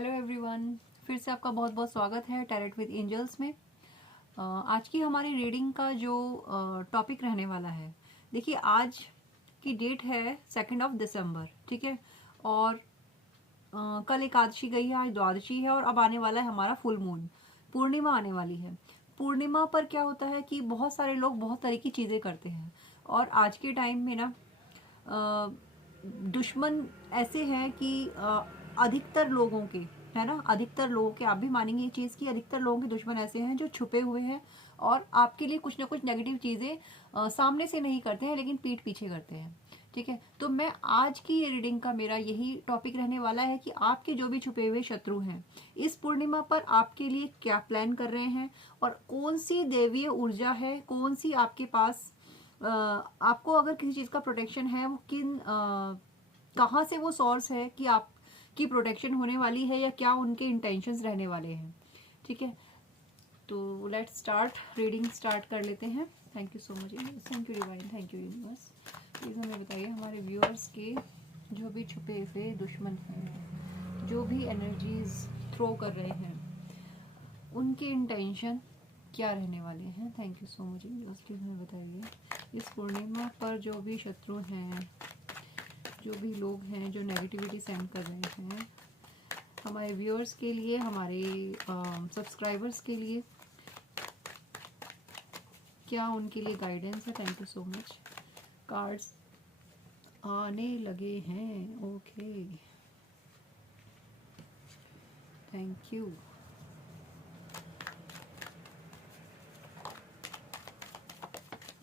Hello everyone, फिर से आपका बहुत बहुत स्वागत है टैरेट विद एंजल्स में। आज की हमारी रीडिंग का जो टॉपिक रहने वाला है, देखिए आज की डेट है 2 दिसंबर, ठीक है। और कल एकादशी गई है, आज द्वादशी है और अब आने वाला है हमारा फुल मून, पूर्णिमा आने वाली है। पूर्णिमा पर क्या होता है कि बहुत सारे लोग बहुत तरह की चीज़ें करते हैं और आज के टाइम में ना दुश्मन ऐसे हैं कि अधिकतर लोगों के, है ना, अधिकतर लोगों के, आप भी मानेंगे ये चीज़ कि अधिकतर लोगों के दुश्मन ऐसे हैं जो छुपे हुए हैं और आपके लिए कुछ ना कुछ नेगेटिव चीज़ें सामने से नहीं करते हैं लेकिन पीठ पीछे करते हैं, ठीक है। तो मैं आज की ये रीडिंग का मेरा यही टॉपिक रहने वाला है कि आपके जो भी छुपे हुए शत्रु हैं इस पूर्णिमा पर आपके लिए क्या प्लान कर रहे हैं और कौन सी देवीय ऊर्जा है, कौन सी आपके पास आपको अगर किसी चीज़ का प्रोटेक्शन है वो कहाँ से वो सोर्स है कि आपकी प्रोटेक्शन होने वाली है या क्या उनके इंटेंशंस रहने वाले हैं, ठीक है। तो लेट्स स्टार्ट, रीडिंग स्टार्ट कर लेते हैं। Thank you so much, thank you divine, thank you universe. Please हमें बताइए हमारे व्यूअर्स के जो भी छुपे हुए दुश्मन हैं, जो भी एनर्जीज थ्रो कर रहे हैं, उनके इंटेंशन क्या रहने वाले हैं। Thank you so much universe, please हमें बताइए इस पूर्णिमा पर जो भी शत्रु हैं, जो भी लोग हैं जो नेगेटिविटी सेंड कर रहे हैं हमारे व्यूअर्स के लिए, हमारे सब्सक्राइबर्स के लिए, क्या उनके लिए गाइडेंस है। Thank you so much. Cards आने लगे हैं, okay, thank you.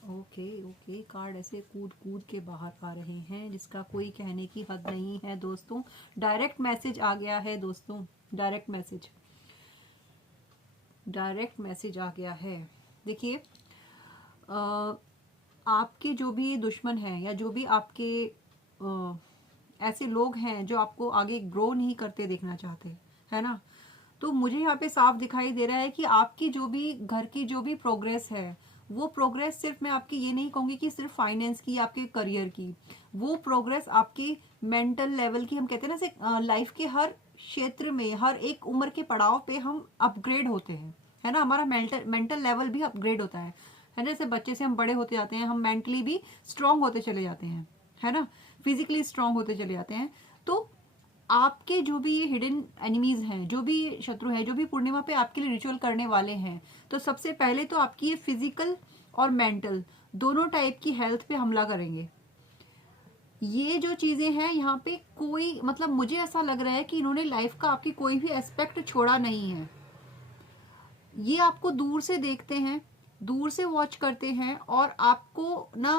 Okay okay, card ऐसे कूद कूद के बाहर आ रहे हैं जिसका कोई कहने की हद नहीं है दोस्तों। डायरेक्ट मैसेज आ गया है दोस्तों, डायरेक्ट मैसेज आ गया है। देखिए आपके जो भी दुश्मन हैं या जो भी आपके ऐसे लोग हैं जो आपको आगे ग्रो नहीं करते देखना चाहते, है ना, तो मुझे यहाँ पे साफ दिखाई दे रहा है कि आपकी जो भी घर की जो भी प्रोग्रेस है वो प्रोग्रेस सिर्फ, मैं आपकी ये नहीं कहूँगी कि सिर्फ फाइनेंस की, आपके करियर की, वो प्रोग्रेस आपकी मेंटल लेवल की, हम कहते हैं ना, लाइफ के हर क्षेत्र में, हर एक उम्र के पड़ाव पे हम अपग्रेड होते हैं, है ना, हमारा मेंटल लेवल भी अपग्रेड होता है ना। जैसे बच्चे से हम बड़े होते जाते हैं, हम मेंटली भी स्ट्रांग होते चले जाते हैं, है ना, फिजिकली स्ट्रांग होते चले जाते हैं। तो आपके जो भी ये हिडन एनिमीज हैं, जो भी शत्रु हैं, जो भी पूर्णिमा पे आपके लिए रिचुअल करने वाले हैं, तो सबसे पहले तो आपकी ये फिजिकल और मेंटल दोनों टाइप की हेल्थ पे हमला करेंगे। ये जो चीजें हैं यहाँ पे, कोई मतलब मुझे ऐसा लग रहा है कि इन्होंने लाइफ का आपकी कोई भी एस्पेक्ट छोड़ा नहीं है। ये आपको दूर से देखते हैं, दूर से वॉच करते हैं और आपको ना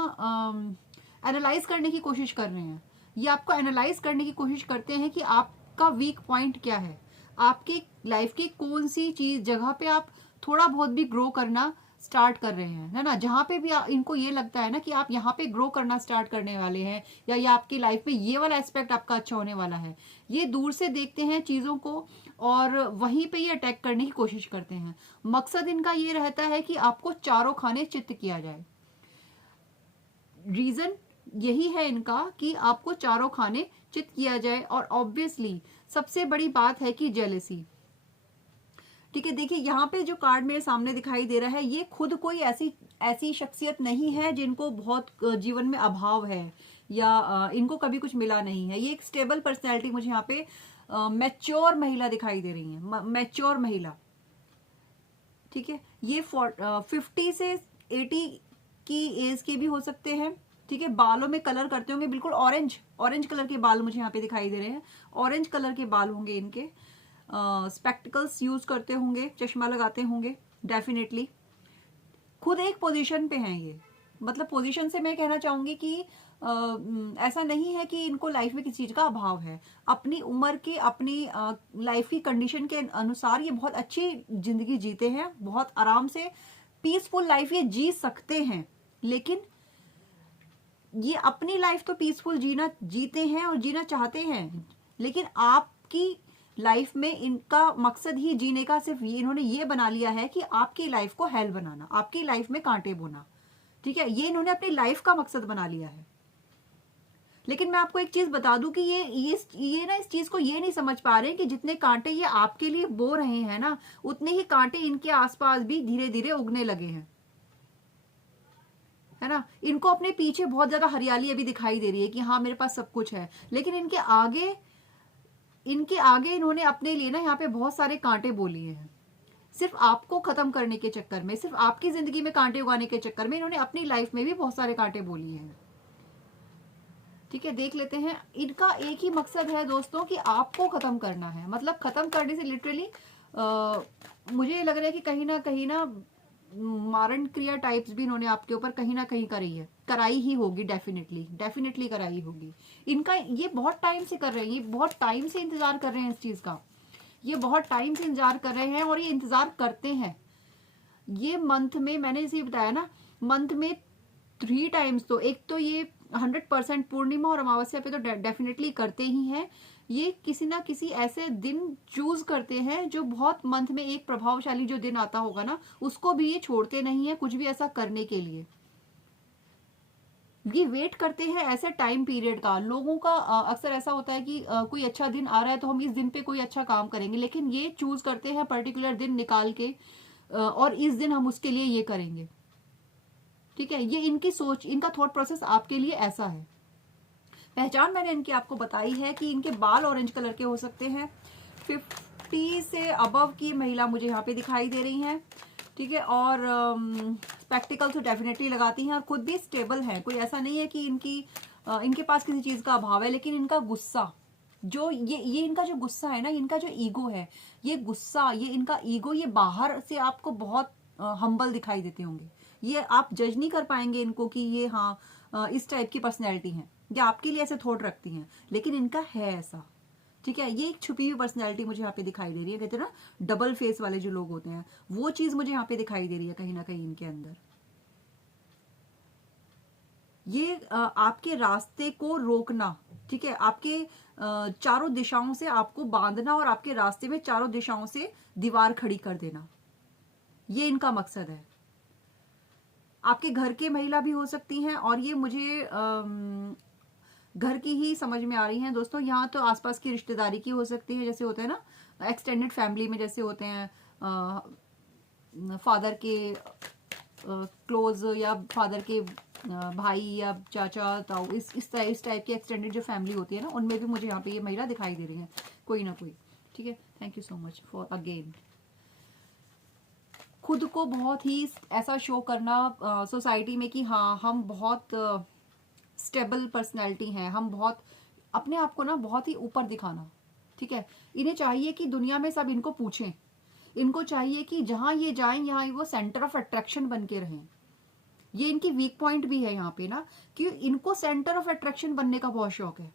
एनालाइज करने की कोशिश कर रहे हैं। ये आपको एनालाइज करने की कोशिश करते हैं कि आपका वीक पॉइंट क्या है, आपके लाइफ की कौन सी चीज जगह पे आप थोड़ा बहुत भी ग्रो करना स्टार्ट कर रहे हैं, है ना, जहां पे भी इनको ये लगता है ना कि आप यहाँ पे ग्रो करना स्टार्ट करने वाले हैं या ये आपकी लाइफ में ये वाला एस्पेक्ट आपका अच्छा होने वाला है, ये दूर से देखते हैं चीजों को और वहीं पे ये अटैक करने की कोशिश करते हैं। मकसद इनका ये रहता है कि आपको चारों खाने चित्त किया जाए। रीजन यही है इनका कि आपको चारों खाने चित किया जाए। और ऑब्वियसली सबसे बड़ी बात है कि जेलेसी, ठीक है। देखिए यहाँ पे जो कार्ड मेरे सामने दिखाई दे रहा है, ये खुद कोई ऐसी शख्सियत नहीं है जिनको बहुत जीवन में अभाव है या इनको कभी कुछ मिला नहीं है। ये एक स्टेबल पर्सनैलिटी मुझे यहाँ पे मैच्योर महिला दिखाई दे रही है, मैच्योर महिला, ठीक है। ये 50 से 80 की एज के भी हो सकते हैं, ठीक है। बालों में कलर करते होंगे, बिल्कुल ऑरेंज कलर के बाल मुझे यहाँ पे दिखाई दे रहे हैं, ऑरेंज कलर के बाल होंगे इनके। स्पेक्टिकल्स यूज करते होंगे, चश्मा लगाते होंगे डेफिनेटली। खुद एक पोजीशन पे हैं ये, मतलब पोजीशन से मैं कहना चाहूंगी कि ऐसा नहीं है कि इनको लाइफ में किसी चीज का अभाव है। अपनी उम्र के, अपनी लाइफ की कंडीशन के अनुसार ये बहुत अच्छी जिंदगी जीते हैं, बहुत आराम से पीसफुल लाइफ ये जी सकते हैं। लेकिन ये अपनी लाइफ तो पीसफुल जीते हैं और जीना चाहते हैं, लेकिन आपकी लाइफ में इनका मकसद ही जीने का सिर्फ इन्होंने ये बना लिया है कि आपकी लाइफ को हेल बनाना, आपकी लाइफ में कांटे बोना, ठीक है। ये इन्होंने अपनी लाइफ का मकसद बना लिया है। लेकिन मैं आपको एक चीज बता दूं कि ये ना इस चीज को ये नहीं समझ पा रहे हैं कि जितने कांटे ये आपके लिए बो रहे हैं ना, उतने ही कांटे इनके आसपास भी धीरे धीरे उगने लगे हैं, है ना। इनको अपने पीछे बहुत ज्यादा हरियाली अभी दिखाई दे रही है कि हाँ मेरे पास सब कुछ है, लेकिन इनके आगे इन्होंने अपने लिए ना यहाँ पे बहुत सारे कांटे बो लिए हैं। सिर्फ आपको खत्म करने के चक्कर में, सिर्फ आपकी जिंदगी में कांटे उगाने के चक्कर में इन्होंने अपनी लाइफ में भी बहुत सारे कांटे बो लिए हैं। ठीक है, देख लेते हैं। इनका एक ही मकसद है दोस्तों कि आपको खत्म करना है। मतलब खत्म करने से लिटरली मुझे लग रहा है कि कहीं ना मारण क्रिया टाइप्स भी इन्होंने आपके ऊपर कहीं ना कहीं कराई ही होगी। डेफिनेटली कराई होगी। इनका ये बहुत टाइम से कर रहे हैं, ये बहुत टाइम से इंतजार कर रहे हैं इस चीज का, ये बहुत टाइम से इंतजार कर रहे हैं और ये इंतजार करते हैं। ये मंथ में, मैंने इसे बताया ना, मंथ में 3 टाइम्स, तो एक तो ये 100% पूर्णिमा और अमावस्या पे तो डेफिनेटली करते ही हैं। ये किसी ना किसी ऐसे दिन चूज करते हैं जो बहुत मंथ में एक प्रभावशाली जो दिन आता होगा ना, उसको भी ये छोड़ते नहीं है कुछ भी ऐसा करने के लिए। ये वेट करते हैं ऐसे टाइम पीरियड का। लोगों का अक्सर ऐसा होता है कि कोई अच्छा दिन आ रहा है तो हम इस दिन पे कोई अच्छा काम करेंगे, लेकिन ये चूज करते हैं पर्टिकुलर दिन निकाल के और इस दिन हम उसके लिए ये करेंगे। ठीक है, ये इनकी सोच, इनका थॉट प्रोसेस आपके लिए ऐसा है। पहचान मैंने इनकी आपको बताई है कि इनके बाल ऑरेंज कलर के हो सकते हैं। 50 से अबव की महिला मुझे यहाँ पे दिखाई दे रही हैं। ठीक है, और स्पेक्टिकल तो डेफिनेटली लगाती हैं और खुद भी स्टेबल है। कोई ऐसा नहीं है कि इनके पास किसी चीज का अभाव है, लेकिन इनका गुस्सा, जो ये इनका जो गुस्सा है ना, इनका जो ईगो है, ये गुस्सा, ये इनका ईगो, ये बाहर से आपको बहुत हम्बल दिखाई देते होंगे। ये आप जज नहीं कर पाएंगे इनको कि ये हाँ इस टाइप की पर्सनैलिटी है, या आपके लिए ऐसे थॉट रखती हैं, लेकिन इनका है ऐसा। ठीक है, ये एक छुपी हुई पर्सनैलिटी मुझे यहाँ पे दिखाई दे रही है। कहते हैं ना डबल फेस वाले जो लोग होते हैं, वो चीज मुझे यहाँ पे दिखाई दे रही है कहीं ना कहीं इनके अंदर। ये आपके रास्ते को रोकना, ठीक है, आपके चारों दिशाओं से आपको बांधना और आपके रास्ते में चारों दिशाओं से दीवार खड़ी कर देना, ये इनका मकसद है। आपके घर के महिला भी हो सकती हैं, और ये मुझे घर की ही समझ में आ रही हैं दोस्तों। यहाँ तो आसपास की रिश्तेदारी की हो सकती है, जैसे होते हैं ना एक्सटेंडेड फैमिली में, जैसे होते हैं फादर के क्लोज, या फादर के भाई या चाचा ताऊ, इस टाइप की एक्सटेंडेड जो फैमिली होती है ना, उनमें भी मुझे यहाँ पे ये महिला दिखाई दे रही है कोई ना कोई। ठीक है, thank you so much for again. खुद को बहुत ही ऐसा शो करना सोसाइटी में कि हाँ हम बहुत स्टेबल पर्सनैलिटी हैं, हम बहुत अपने आप को ना बहुत ही ऊपर दिखाना। ठीक है, इन्हें चाहिए कि दुनिया में सब इनको पूछें, इनको चाहिए कि जहां ये जाएं यहाँ वो सेंटर ऑफ अट्रैक्शन बन के रहें। ये इनकी वीक पॉइंट भी है यहाँ पे ना, कि इनको सेंटर ऑफ अट्रैक्शन बनने का बहुत शौक है।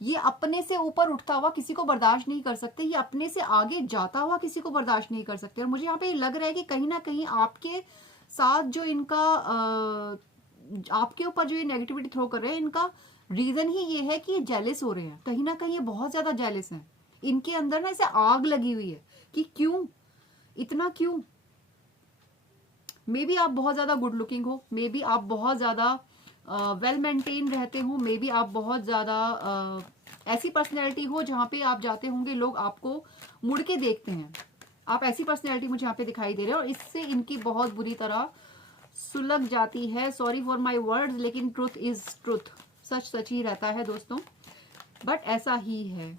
ये अपने से ऊपर उठता हुआ किसी को बर्दाश्त नहीं कर सकते, ये अपने से आगे जाता हुआ किसी को बर्दाश्त नहीं कर सकते। और मुझे यहाँ पे लग रहा है कि कहीं ना कहीं आपके साथ जो इनका आपके ऊपर जो ये नेगेटिविटी थ्रो कर रहे हैं, इनका रीजन ही ये है कि ये जेलिस हो रहे हैं। कहीं ना कहीं ये बहुत ज्यादा जेलिस हैं। इनके अंदर ना ऐसे आग लगी हुई है कि क्यों, इतना क्यों। मे बी आप बहुत ज्यादा गुड लुकिंग हो, मे बी आप बहुत ज्यादा वेल मेंटेन रहते हो, मे बी आप बहुत ज्यादा ऐसी पर्सनैलिटी हो जहां पे आप जाते होंगे लोग आपको मुड़ के देखते हैं। आप ऐसी पर्सनैलिटी मुझे यहाँ पे दिखाई दे रहे हो, और इससे इनकी बहुत बुरी तरह सुलग जाती है। सॉरी फॉर माई वर्ड्स, लेकिन ट्रुथ इज ट्रुथ, सच सच ही रहता है दोस्तों, बट ऐसा ही है।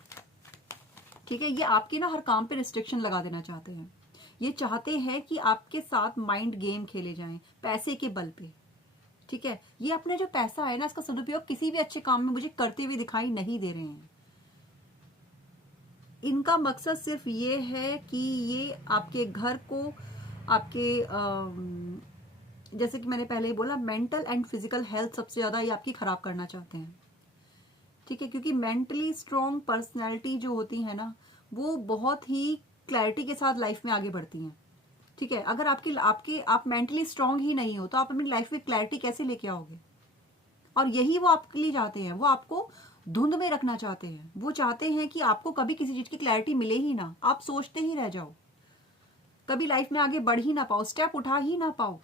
ठीक है, ये आपके ना हर काम पे रिस्ट्रिक्शन लगा देना चाहते हैं। ये चाहते हैं कि आपके साथ माइंड गेम खेले जाएं पैसे के बल पे। ठीक है, ये अपने जो पैसा है ना, इसका सदुपयोग किसी भी अच्छे काम में मुझे करते हुए दिखाई नहीं दे रहे हैं। इनका मकसद सिर्फ ये है कि ये आपके घर को, आपके जैसे कि मैंने पहले ही बोला, मेंटल एंड फिजिकल हेल्थ सबसे ज्यादा ये आपकी खराब करना चाहते हैं। ठीक है, क्योंकि मेंटली स्ट्रॉन्ग पर्सनैलिटी जो होती है ना, वो बहुत ही क्लैरिटी के साथ लाइफ में आगे बढ़ती हैं। ठीक है, अगर आप मेंटली स्ट्रांग ही नहीं हो तो आप अपनी लाइफ में क्लैरिटी कैसे लेके आओगे। और यही वो आपके लिए चाहते हैं, वो आपको धुंध में रखना चाहते हैं। वो चाहते हैं कि आपको कभी किसी चीज की क्लैरिटी मिले ही ना, आप सोचते ही रह जाओ, कभी लाइफ में आगे बढ़ ही ना पाओ, स्टेप उठा ही ना पाओ।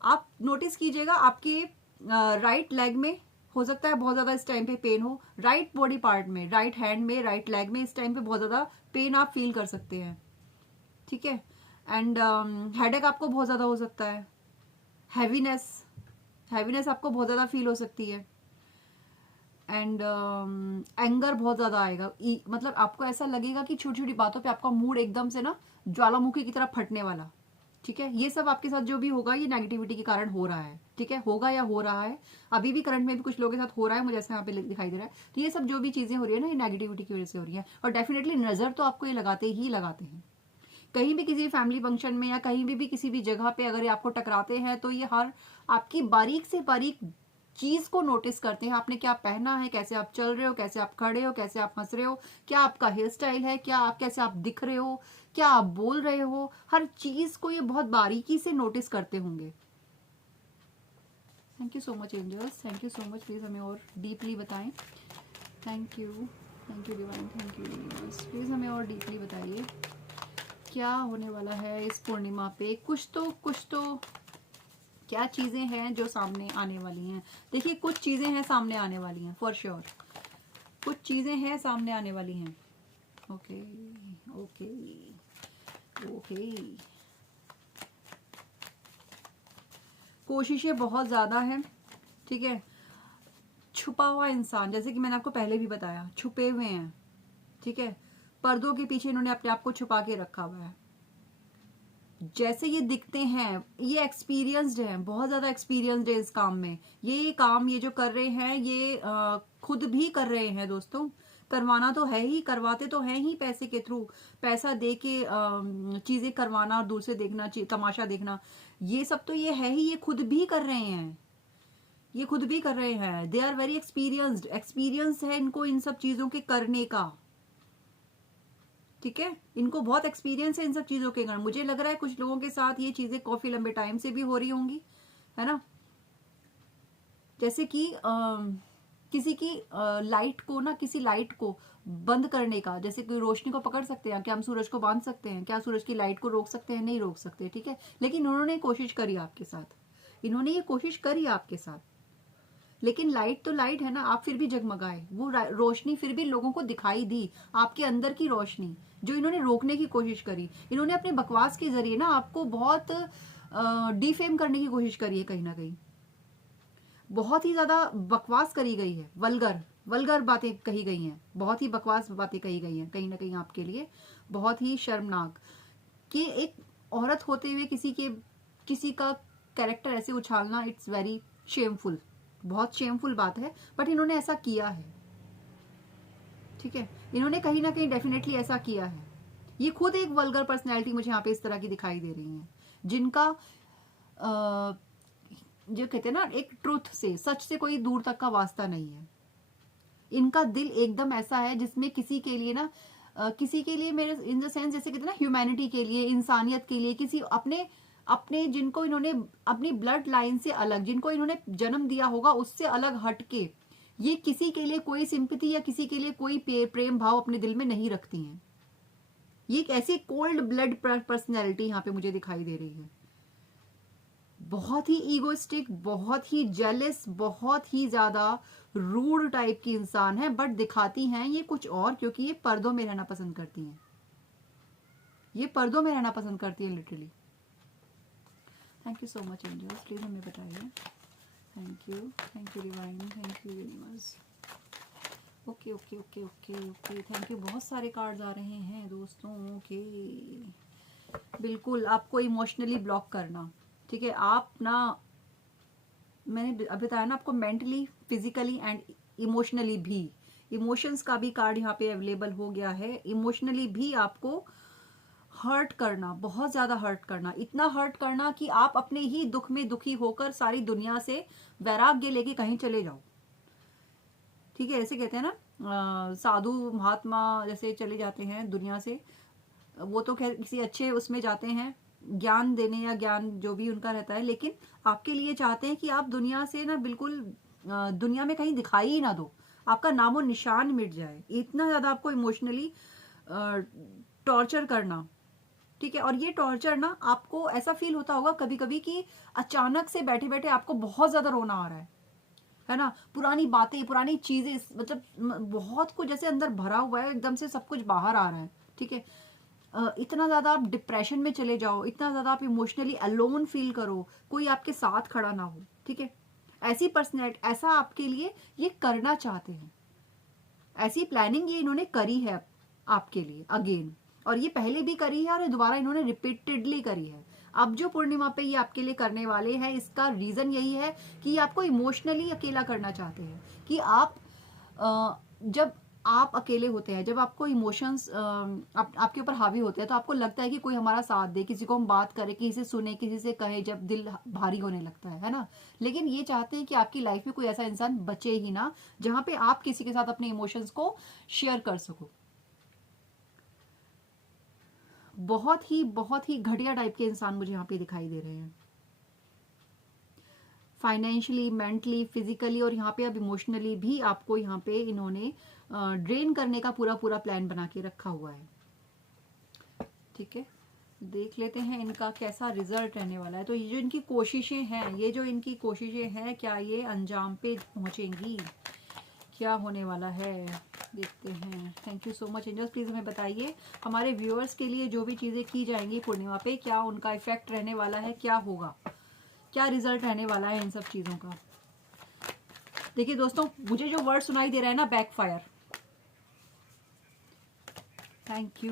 आप नोटिस कीजिएगा, आपके राइट लेग में हो सकता है बहुत ज्यादा इस टाइम पे पेन हो, राइट बॉडी पार्ट में, राइट हैंड में, राइट लेग में इस टाइम पे बहुत ज्यादा पेन आप फील कर सकते हैं, ठीक है। एंड हेडेक आपको बहुत ज्यादा हो सकता है, हैवीनेस, हैवीनेस आपको बहुत ज्यादा फील हो सकती है, एंड एंगर बहुत ज्यादा आएगा, मतलब आपको ऐसा लगेगा कि छोटी छोटी बातों पे आपका मूड एकदम से ना ज्वालामुखी की तरह फटने वाला, ठीक है। ये सब आपके साथ जो भी होगा ये नेगेटिविटी के कारण हो रहा है, ठीक है, होगा या हो रहा है, अभी भी करंट में भी कुछ लोगों के साथ हो रहा है, मुझे ऐसा यहाँ पे दिखाई दे रहा है। तो ये सब जो भी चीजें हो रही है ना, ये नेगेटिविटी की वजह से हो रही है, और डेफिनेटली नजर तो आपको ये लगाते ही लगाते हैं। कहीं भी किसी फैमिली फंक्शन में या कहीं भी किसी भी जगह पे अगर ये आपको टकराते हैं तो ये हर आपकी बारीक से बारीक चीज को नोटिस करते हैं। आपने क्या पहना है, कैसे आप चल रहे हो, कैसे आप खड़े हो, कैसे आप हंस रहे हो, क्या आपका हेयर स्टाइल है, क्या आप कैसे आप दिख रहे हो, क्या आप बोल रहे हो, हर चीज को ये बहुत बारीकी से नोटिस करते होंगे। Thank you so much angels, thank you so much, please हमें और डीपली बताएं। Thank you divine, thank you universe, please हमें और डीपली बताइए क्या होने वाला है इस पूर्णिमा पे। कुछ तो क्या चीजें हैं जो सामने आने वाली हैं। देखिए कुछ चीजें हैं सामने आने वाली हैं फॉर श्योर, कुछ चीजें हैं सामने आने वाली हैं। ओके ओके ओके, कोशिशें बहुत ज्यादा हैं, ठीक है। छुपा हुआ इंसान, जैसे कि मैंने आपको पहले भी बताया, छुपे हुए हैं, ठीक है, पर्दों के पीछे इन्होंने अपने आप को छुपा के रखा हुआ है। जैसे ये दिखते हैं, ये एक्सपीरियंस्ड हैं, बहुत ज्यादा एक्सपीरियंस्ड है इस काम में। ये काम ये जो कर रहे हैं ये खुद भी कर रहे हैं दोस्तों, करवाना तो है ही, करवाते तो हैं ही पैसे के थ्रू, पैसा दे के चीजें करवाना और दूर से देखना, तमाशा देखना, ये सब तो ये है ही, ये खुद भी कर रहे हैं, ये खुद भी कर रहे हैं। They are very experienced, experience है इनको इन सब चीजों के करने का, ठीक है, इनको बहुत एक्सपीरियंस है इन सब चीजों के कारण। मुझे लग रहा है कुछ लोगों के साथ ये चीजें काफी लंबे टाइम से भी हो रही होंगी, है ना। जैसे कि किसी की लाइट को ना, किसी लाइट को बंद करने का, जैसे कोई रोशनी को पकड़ सकते हैं क्या हम, सूरज को बांध सकते हैं क्या, सूरज की लाइट को रोक सकते हैं, नहीं रोक सकते, ठीक है। लेकिन उन्होंने कोशिश करी आपके साथ, इन्होंने ये कोशिश करी आपके साथ, लेकिन लाइट तो लाइट है ना, आप फिर भी जगमगाए, वो रोशनी फिर भी लोगों को दिखाई दी, आपके अंदर की रोशनी जो इन्होंने रोकने की कोशिश करी। इन्होंने अपने बकवास के जरिए ना आपको बहुत डिफेम करने की कोशिश करी है, कहीं ना कहीं बहुत ही ज्यादा बकवास करी गई है, वल्गर वल्गर बातें कही गई हैं, बहुत ही बकवास बातें कही गई हैं, कहीं ना कहीं आपके लिए बहुत ही शर्मनाक कि एक औरत होते हुए किसी का कैरेक्टर ऐसे उछालना, इट्स वेरी शेमफुल, बहुत शेमफुल बात है, बट इन्होंने ऐसा किया है, ठीक है, इन्होंने कहीं ना कहीं डेफिनेटली ऐसा किया है। ये खुद एक वल्गर पर्सनैलिटी मुझे यहाँ पे इस तरह की दिखाई दे रही है, जिनका जो कहते हैं ना, एक ट्रुथ से, सच से कोई दूर तक का वास्ता नहीं है। इनका दिल एकदम ऐसा है जिसमें किसी के लिए ना किसी के लिए, मेरे इन द सेंस जैसे कहते हैं ना, ह्यूमैनिटी के लिए, इंसानियत के लिए, किसी अपने अपने जिनको इन्होंने अपनी ब्लड लाइन से अलग, जिनको इन्होंने जन्म दिया होगा उससे अलग हटके, ये किसी के लिए कोई सिंपैथी या किसी के लिए कोई प्रेम भाव अपने दिल में नहीं रखती हैं। ये एक ऐसी कोल्ड ब्लड पर्सनैलिटी यहाँ पे मुझे दिखाई दे रही है, बहुत ही ईगोइस्टिक, बहुत ही जेलस, बहुत ही ज्यादा रूड टाइप की इंसान है, बट दिखाती हैं ये कुछ और, क्योंकि ये पर्दों में रहना पसंद करती हैं, ये पर्दों में रहना पसंद करती है literally. Thank you so much angels, please हमें बताइए। Thank you divine, thank you universe. Okay okay okay okay okay, thank you. बहुत सारे कार्ड्स आ रहे हैं दोस्तों। ओके, बिल्कुल आपको इमोशनली ब्लॉक करना, ठीक है, आप ना, मैंने अभी बताया ना आपको, मेंटली, फिजिकली एंड इमोशनली भी, इमोशंस का भी कार्ड यहाँ पे अवेलेबल हो गया है। इमोशनली भी आपको हर्ट करना, बहुत ज्यादा हर्ट करना, इतना हर्ट करना कि आप अपने ही दुख में दुखी होकर सारी दुनिया से वैराग्य लेके कहीं चले जाओ, ठीक है। ऐसे कहते हैं ना साधु महात्मा जैसे चले जाते हैं दुनिया से, वो तो खैर किसी अच्छे उसमें जाते हैं ज्ञान देने या ज्ञान जो भी उनका रहता है, लेकिन आपके लिए चाहते हैं कि आप दुनिया से ना बिल्कुल दुनिया में कहीं दिखाई ही ना दो, आपका नामो निशान मिट जाए, इतना ज्यादा आपको इमोशनली टॉर्चर करना, ठीक है। और ये टॉर्चर ना आपको ऐसा फील होता होगा कभी कभी कि अचानक से बैठे बैठे आपको बहुत ज्यादा रोना आ रहा है ना, पुरानी बातें, पुरानी चीजें, मतलब बहुत कुछ जैसे अंदर भरा हुआ है, एकदम से सब कुछ बाहर आ रहा है। ठीक है। इतना ज्यादा आप डिप्रेशन में चले जाओ, इतना ज्यादा आप इमोशनली अलोन फील करो, कोई आपके साथ खड़ा ना हो। ठीक है। ऐसी पर्सनैलिटी, ऐसा आपके लिए ये करना चाहते हैं, ऐसी प्लानिंग ये इन्होंने करी है आपके लिए अगेन, और ये पहले भी करी है और दोबारा इन्होंने रिपीटेडली करी है। अब जो पूर्णिमा पे ये आपके लिए करने वाले हैं, इसका रीजन यही है कि ये आपको इमोशनली अकेला करना चाहते हैं। कि आप जब आप अकेले होते हैं, जब आपको इमोशंस आपके ऊपर हावी होते हैं, तो आपको लगता है कि कोई हमारा साथ दे, किसी को हम बात करें, किसी से सुने, किसी से कहें, जब दिल भारी होने लगता है ना। लेकिन ये चाहते हैं कि आपकी लाइफ में कोई ऐसा इंसान बचे ही ना जहां पे आप किसी के साथ अपने इमोशंस को शेयर कर सको। बहुत ही घटिया टाइप के इंसान मुझे यहाँ पे दिखाई दे रहे हैं, फाइनेंशियली, मेंटली, फिजिकली, और यहाँ पे अब इमोशनली भी आपको यहाँ पे इन्होंने ड्रेन करने का पूरा प्लान बना के रखा हुआ है। ठीक है। देख लेते हैं इनका कैसा रिजल्ट रहने वाला है। तो ये जो इनकी कोशिशें हैं, क्या ये अंजाम पे पहुंचेंगी, क्या होने वाला है, देखते हैं। Thank you so much angels, please हमें बताइए हमारे व्यूअर्स के लिए जो भी चीजें की जाएंगी पूर्णिमा पे, क्या उनका इफेक्ट रहने वाला है, क्या होगा, क्या रिजल्ट रहने वाला है इन सब चीजों का। देखिए दोस्तों, मुझे जो वर्ड सुनाई दे रहा है ना, backfire, thank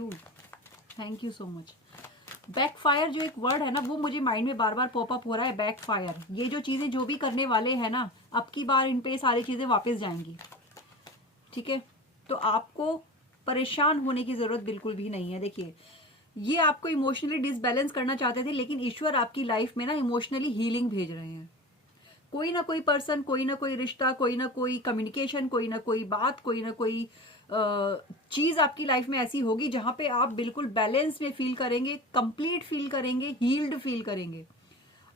you so much. Backfire जो एक वर्ड है ना, वो मुझे माइंड में बार बार पॉपअप हो रहा है। बैकफायर, ये जो चीजें जो भी करने वाले हैं ना, अब की बार इन पे सारी चीजें वापस जाएंगी। ठीक है। तो आपको परेशान होने की जरूरत बिल्कुल भी नहीं है। देखिए, ये आपको इमोशनली डिसबैलेंस करना चाहते थे, लेकिन ईश्वर आपकी लाइफ में ना इमोशनली हीलिंग भेज रहे हैं। कोई ना कोई पर्सन, कोई ना कोई रिश्ता, कोई ना कोई कम्युनिकेशन, कोई ना कोई बात, कोई ना कोई चीज आपकी लाइफ में ऐसी होगी जहां पे आप बिल्कुल बैलेंस में फील करेंगे, कंप्लीट फील करेंगे, हील्ड फील करेंगे।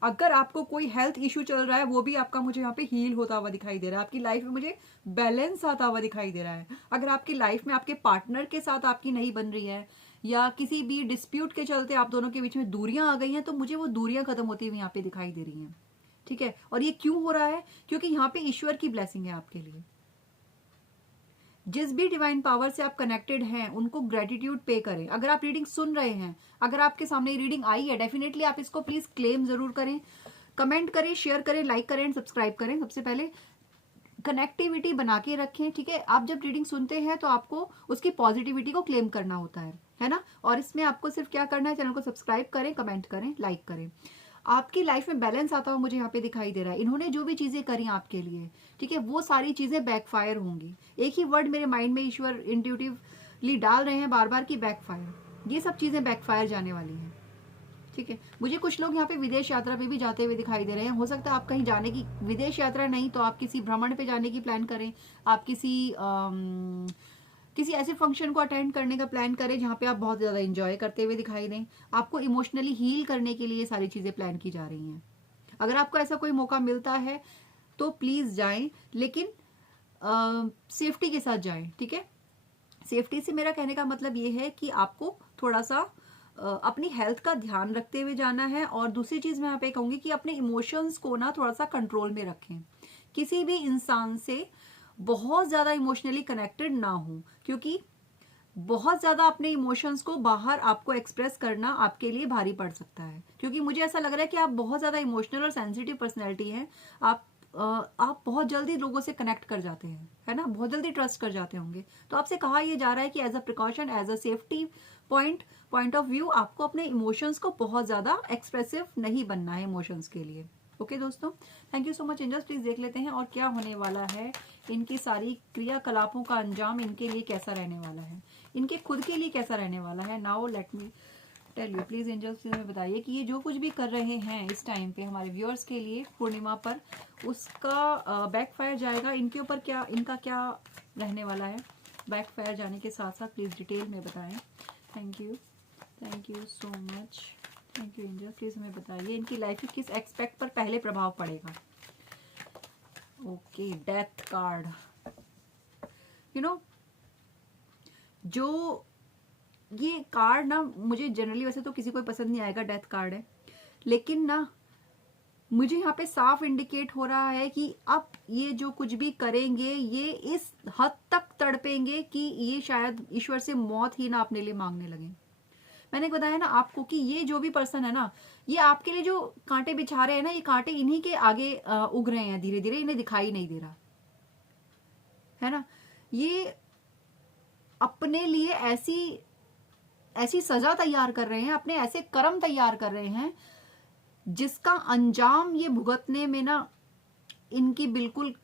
अगर आपको कोई हेल्थ इशू चल रहा है, वो भी आपका मुझे यहाँ पे हील होता हुआ दिखाई दे रहा है। आपकी लाइफ में मुझे बैलेंस आता हुआ दिखाई दे रहा है। अगर आपकी लाइफ में आपके पार्टनर के साथ आपकी नहीं बन रही है, या किसी भी डिस्प्यूट के चलते आप दोनों के बीच में दूरियां आ गई हैं, तो मुझे वो दूरियां खत्म होती हुई यहाँ पे दिखाई दे रही हैं। ठीक है। और ये क्यों हो रहा है? क्योंकि यहाँ पे ईश्वर की ब्लेसिंग है आपके लिए। जिस भी डिवाइन पावर से आप कनेक्टेड हैं, उनको ग्रेटिट्यूड पे करें। अगर आप रीडिंग सुन रहे हैं, अगर आपके सामने रीडिंग आई है, डेफिनेटली आप इसको प्लीज क्लेम जरूर करें, कमेंट करें, शेयर करें, लाइक करें एंड सब्सक्राइब करें। सबसे पहले कनेक्टिविटी बना के रखें। ठीक है। आप जब रीडिंग सुनते हैं तो आपको उसकी पॉजिटिविटी को क्लेम करना होता है ना। और इसमें आपको सिर्फ क्या करना है, चैनल को सब्सक्राइब करें, कमेंट करें, लाइक करें। आपकी लाइफ में बैलेंस आता हुआ मुझे यहाँ पे दिखाई दे रहा है। इन्होंने जो भी चीजें करी आपके लिए, ठीक है, वो सारी चीजें बैकफायर होंगी। एक ही वर्ड मेरे माइंड में ईश्वर इंट्यूटिवली डाल रहे हैं बार बार की बैकफायर। ये सब चीजें बैकफायर जाने वाली हैं। ठीक है। मुझे कुछ लोग यहाँ पे विदेश यात्रा पे भी जाते हुए दिखाई दे रहे हैं। हो सकता है आप कहीं जाने की, विदेश यात्रा नहीं तो आप किसी भ्रमण पे जाने की प्लान करें, आप किसी ऐसे फंक्शन को अटेंड करने का प्लान करें जहाँ पे आप बहुत ज़्यादा एंजॉय करते हुए दिखाई दें। आपको इमोशनली हील करने के लिए सारी चीज़ें प्लान की जा रही हैं। अगर आपको ऐसा कोई मौका मिलता है तो प्लीज़ जाएं, लेकिन सेफ्टी के साथ जाएं। ठीक है। सेफ्टी से मेरा कहने का मतलब ये है कि आपको थोड़ा सा अपनी हेल्थ का ध्यान रखते हुए जाना है। और दूसरी चीज़ मैं यहाँ पे कहूँगी कि अपने इमोशंस को ना थोड़ा सा कंट्रोल में रखें। किसी भी इंसान से बहुत ज़्यादा इमोशनली कनेक्टेड ना हो, क्योंकि बहुत ज़्यादा अपने इमोशंस को बाहर आपको एक्सप्रेस करना आपके लिए भारी पड़ सकता है। क्योंकि मुझे ऐसा लग रहा है कि आप बहुत ज़्यादा इमोशनल और सेंसिटिव पर्सनैलिटी हैं। आप बहुत जल्दी लोगों से कनेक्ट कर जाते हैं, है ना, बहुत जल्दी ट्रस्ट कर जाते होंगे। तो आपसे कहा यह जा रहा है कि as a precaution, as a safety point of view, आपको अपने इमोशंस को बहुत ज़्यादा एक्सप्रेसिव नहीं बनना है इमोशंस के लिए। ओके दोस्तों, thank you so much angels. Please देख लेते हैं और क्या होने वाला है, इनकी सारी क्रियाकलापों का अंजाम इनके लिए कैसा रहने वाला है, इनके खुद के लिए कैसा रहने वाला है। Now let me tell you, please angels हमें बताइए कि ये जो कुछ भी कर रहे हैं इस टाइम पे हमारे व्यूअर्स के लिए पूर्णिमा पर, उसका बैकफायर जाएगा इनके ऊपर, क्या इनका क्या रहने वाला है बैकफायर जाने के साथ साथ, प्लीज डिटेल में बताएं। Thank you so much, thank you angel. Please हमें बताइए इनकी लाइफ में किस एक्सपेक्ट पर पहले प्रभाव पड़ेगा। Okay, death card. जो ये कार्ड ना मुझे जनरली, वैसे तो किसी को पसंद नहीं आएगा, डेथ कार्ड है, लेकिन ना मुझे यहाँ पे साफ इंडिकेट हो रहा है कि अब ये जो कुछ भी करेंगे ये इस हद तक तड़पेंगे कि ये शायद ईश्वर से मौत ही ना अपने लिए मांगने लगे। मैंने बताया ना आपको कि ये जो भी पर्सन है ना, ये आपके लिए जो कांटे बिछा रहे हैं ना, ये कांटे इन्हीं के आगे उग रहे हैं धीरे धीरे, इन्हें दिखाई नहीं दे रहा है ना। ये अपने लिए ऐसी ऐसी सजा तैयार कर रहे हैं, अपने ऐसे कर्म तैयार कर रहे हैं जिसका अंजाम ये भुगतने में ना इनकी बिल्कुल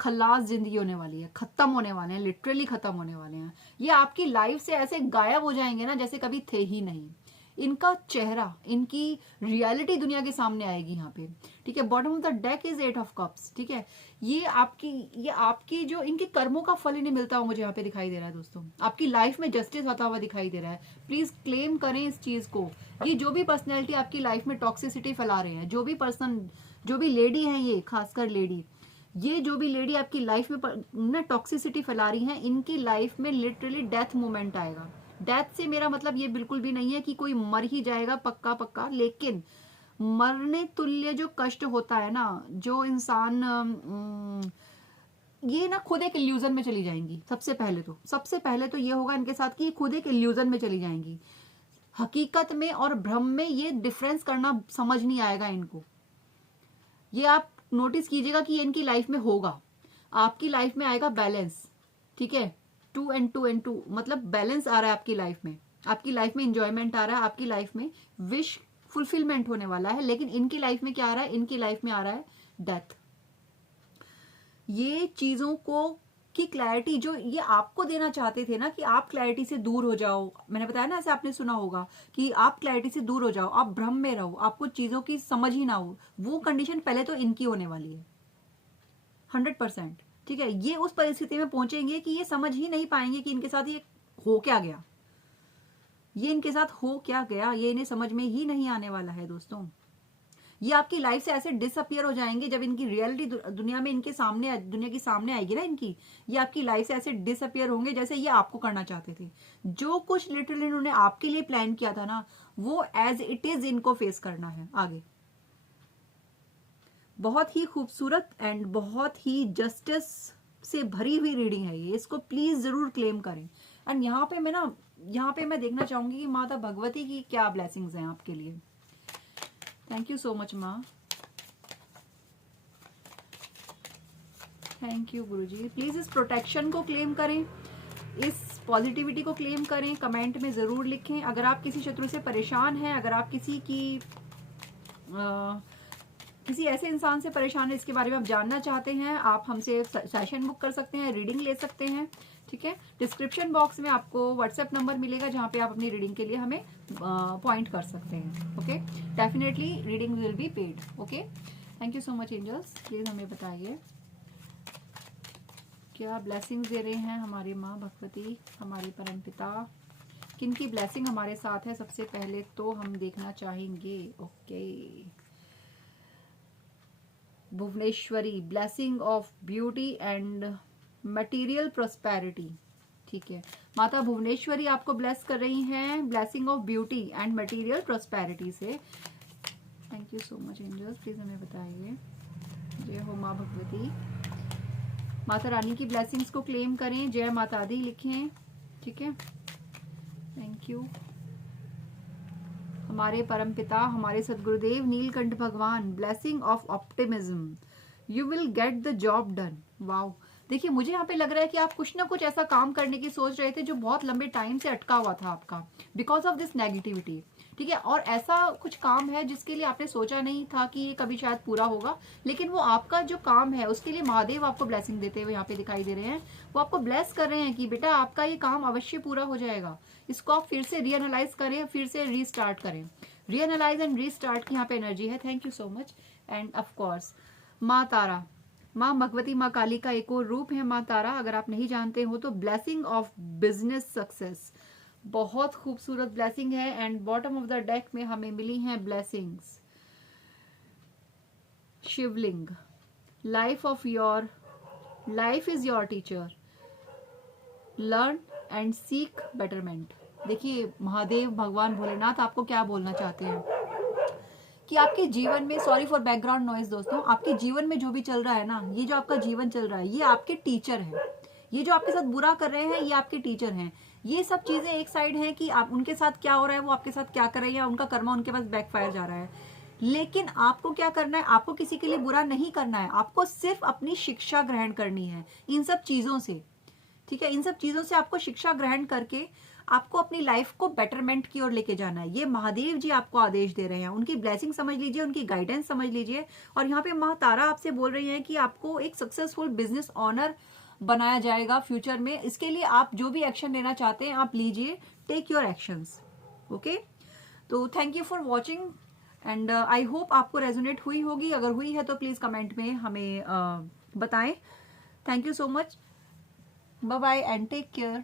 खल्लास जिंदगी होने वाली है, खत्म होने वाले हैं, लिटरली खत्म होने वाले हैं। ये आपकी लाइफ से ऐसे गायब हो जाएंगे ना जैसे कभी थे ही नहीं। इनका चेहरा, इनकी रियलिटी दुनिया के सामने आएगी यहाँ पे, ठीक है। Bottom of the deck is 8 of cups, ठीक है। ये आपकी जो इनके कर्मों का फल इन्हें मिलता हुआ मुझे यहाँ पे दिखाई दे रहा है दोस्तों। आपकी लाइफ में जस्टिस होता हुआ दिखाई दे रहा है। प्लीज क्लेम करें इस चीज को। ये जो भी पर्सनैलिटी आपकी लाइफ में टॉक्सिसिटी फैला रहे हैं, जो भी पर्सन, जो भी लेडी है, ये खासकर लेडी, ये जो भी लेडी आपकी लाइफ में ना टॉक्सिसिटी फैला रही है, इनकी लाइफ में लिटरली डेथ मोमेंट आएगा। डेथ से मेरा मतलब ये बिल्कुल भी नहीं है कि कोई मर ही जाएगा पक्का पक्का, लेकिन मरने तुल्य जो कष्ट होता है ना, जो इंसान ये ना खुद एक इल्यूजन में चली जाएंगी। सबसे पहले तो ये होगा इनके साथ कि ये खुद एक इल्यूजन में चली जाएंगी। हकीकत में और भ्रम में ये डिफरेंस करना समझ नहीं आएगा इनको। ये आप नोटिस कीजिएगा कि ये इनकी लाइफ में होगा। आपकी लाइफ में आएगा बैलेंस, ठीक है। 2 and 2 and 2 मतलब बैलेंस आ रहा है आपकी लाइफ में, आपकी लाइफ में इंजॉयमेंट आ रहा है, आपकी लाइफ में विश फुलफिलमेंट होने वाला है। लेकिन इनकी लाइफ में क्या आ रहा है? इनकी लाइफ में आ रहा है डेथ। ये चीजों को की क्लैरिटी जो ये आपको देना चाहते थे ना, कि आप क्लैरिटी से दूर हो जाओ, मैंने बताया ना, ऐसे आपने सुना होगा कि आप क्लैरिटी से दूर हो जाओ, आप भ्रम में रहो, आपको चीजों की समझ ही ना हो, वो कंडीशन पहले तो इनकी होने वाली है 100%, ठीक है। ये उस परिस्थिति में पहुंचेंगे कि ये समझ ही नहीं पाएंगे कि इनके साथ ये हो क्या गया, ये इनके साथ हो क्या गया, ये इन्हें समझ में ही नहीं आने वाला है दोस्तों। ये आपकी लाइफ से ऐसे डिसअपियर हो जाएंगे जब इनकी रियलिटी दुनिया में इनके सामने, दुनिया की सामने आएगी ना इनकी, ये आपकी लाइफ से ऐसे डिसअपियर होंगे जैसे ये आपको करना चाहते थे। जो कुछ लिटरली इन्होंने आपके लिए प्लान किया था ना, वो एज इट इज इनको फेस करना है आगे। बहुत ही खूबसूरत एंड बहुत ही जस्टिस से भरी हुई रीडिंग है ये, इसको प्लीज जरूर क्लेम करें। एंड यहाँ पे मैं देखना चाहूंगी कि माता भगवती की क्या ब्लेसिंग्स हैं आपके लिए। थैंक यू सो मच माँ, थैंक यू गुरुजी। प्लीज इस प्रोटेक्शन को क्लेम करें, इस पॉजिटिविटी को क्लेम करें, कमेंट में जरूर लिखें। अगर आप किसी शत्रु से परेशान हैं, अगर आप किसी ऐसे इंसान से परेशान है इसके बारे में आप जानना चाहते हैं, आप हमसे सेशन बुक कर सकते हैं, रीडिंग ले सकते हैं, ठीक है। डिस्क्रिप्शन बॉक्स में आपको व्हाट्सएप नंबर मिलेगा जहाँ पे आप अपनी रीडिंग के लिए हमें पॉइंट कर सकते हैं, okay. Definitely reading will be paid, okay. Thank you so much angels. Please हमें बताइए क्या ब्लेसिंग दे रहे हैं हमारी माँ भगवती, हमारे परमपिता, किन की ब्लेसिंग हमारे साथ है सबसे पहले तो हम देखना चाहेंगे, okay. Bhuvaneshwari, blessing of beauty and material prosperity, ठीक है। माता भुवनेश्वरी आपको ब्लेस कर रही हैं blessing of beauty and material prosperity से। Thank you so much angels, please हमें बताइए। जय हो माँ भगवती। माता रानी की ब्लेसिंग्स को क्लेम करें, जय माता दी लिखें, ठीक है। Thank you. हमारे परम पिता, हमारे सदगुरुदेव नीलकंठ भगवान, blessing of optimism, you will get the job done. Wow, देखिए मुझे यहाँ पे लग रहा है कि आप कुछ ना कुछ ऐसा काम करने की सोच रहे थे जो बहुत लंबे टाइम से अटका हुआ था आपका, बिकॉज ऑफ दिस नेगेटिविटी, ठीक है। और ऐसा कुछ काम है जिसके लिए आपने सोचा नहीं था कि ये कभी शायद पूरा होगा, लेकिन वो आपका जो काम है उसके लिए महादेव आपको ब्लेसिंग देते हुए यहाँ पे दिखाई दे रहे हैं। वो आपको ब्लेस कर रहे हैं कि बेटा आपका ये काम अवश्य पूरा हो जाएगा। इसको आप फिर से रीएनालाइज करें, फिर से रीस्टार्ट करें। रीएनालाइज एंड रीस्टार्ट की यहाँ पे एनर्जी है। Thank you so much. End of course माँ तारा, माँ भगवती, माँ काली का एक और रूप है माँ तारा। अगर आप नहीं जानते हो तो ब्लेसिंग ऑफ बिजनेस सक्सेस, बहुत खूबसूरत ब्लेसिंग है। And bottom of the deck में हमें मिली हैं blessings. Shivling, life is your teacher, learn and seek betterment. देखिए महादेव भगवान भोलेनाथ आपको क्या बोलना चाहते हैं कि आपके जीवन में, सॉरी फॉर बैकग्राउंड नॉइज दोस्तों, आपके जीवन में जो भी चल रहा है ना, ये जो आपका जीवन चल रहा है, ये आपके टीचर है। ये जो आपके साथ बुरा कर रहे हैं, ये आपके टीचर हैं। ये सब चीजें एक साइड हैं कि आप उनके साथ क्या हो रहा है, वो आपके साथ क्या कर रहे हैं, या उनका कर्मा उनके पास बैकफायर जा रहा है। लेकिन आपको क्या करना है, आपको किसी के लिए बुरा नहीं करना है, आपको सिर्फ अपनी शिक्षा ग्रहण करनी है इन सब चीजों से। ठीक है, इन सब चीजों से आपको शिक्षा ग्रहण करके आपको अपनी लाइफ को बेटरमेंट की ओर लेके जाना है। ये महादेव जी आपको आदेश दे रहे हैं, उनकी ब्लेसिंग समझ लीजिए, उनकी गाइडेंस समझ लीजिए। और यहाँ पे माँ तारा आपसे बोल रही है कि आपको एक सक्सेसफुल बिजनेस ऑनर बनाया जाएगा फ्यूचर में। इसके लिए आप जो भी एक्शन लेना चाहते हैं आप लीजिए, टेक योर एक्शंस। ओके, तो thank you for watching and I hope आपको रेजोनेट हुई होगी। अगर हुई है तो प्लीज कमेंट में हमें बताएं। Thank you so much, bye bye and take care.